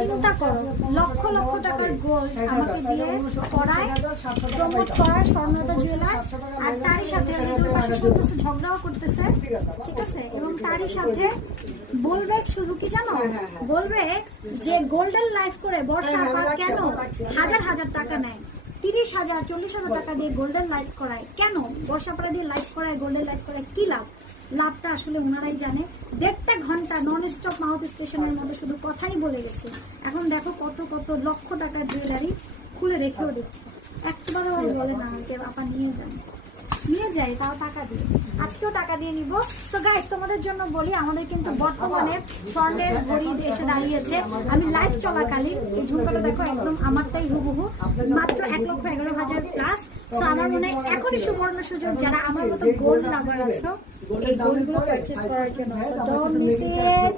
চিন্তা করো, লক্ষ লক্ষ টাকার গোল্ড আমাকে দিয়ে পড়ায়, প্রমোট করায় স্বর্ণদা জুয়েলার্স, আর তারই সাথে দুই পাশে শুনতেছে, ঝগড়াও করতেছে, ঠিক আছে? এবং তারই সাথে বলবে শুধু কি জানো, বলবে যে গোল্ডেন লাইফ করে বর্ষা আপা কেন হাজার হাজার টাকা নেয়, 30,000 40,000 টাকা দিয়ে গোল্ডেন লাইফ করায়, কেন বর্ষাপাড়া দিয়ে লাইফ করায়, গোল্ডেন লাইফ করায়, কি লাভ? লাভটা আসলে ওনারাই জানে। 1.5 ঘন্টা নন স্টপ মাউথ স্টেশনের মধ্যে শুধু কথাই বলে গেছে। এখন দেখো কত কত লক্ষ টাকার জুয়েলারি খুলে রেখেও দিচ্ছে, একবারও বলে না যে আপা নিয়ে যান, নিয়ে যাই তাও টাকা দিয়ে। আজকেও টাকা দিয়ে নিব। সো গাইস, তোমাদের জন্য বলি, আমাদের কিন্তু বর্তমানে স্বর্ণের ঘড়ি এসে দাঁড়িয়েছে। আমি লাইভ চলাকালীন এই ঝুমকাটা দেখো, একদম আমারটাই হুবহু, মাত্র 1,11,000 প্লাস। সো আমার মনে হয় এখনই সুবর্ণ সুযোগ, যারা আমার মতো গোল্ড লাভার আছো এই গোল্ডগুলো পারচেজ করার জন্য। So don't miss it.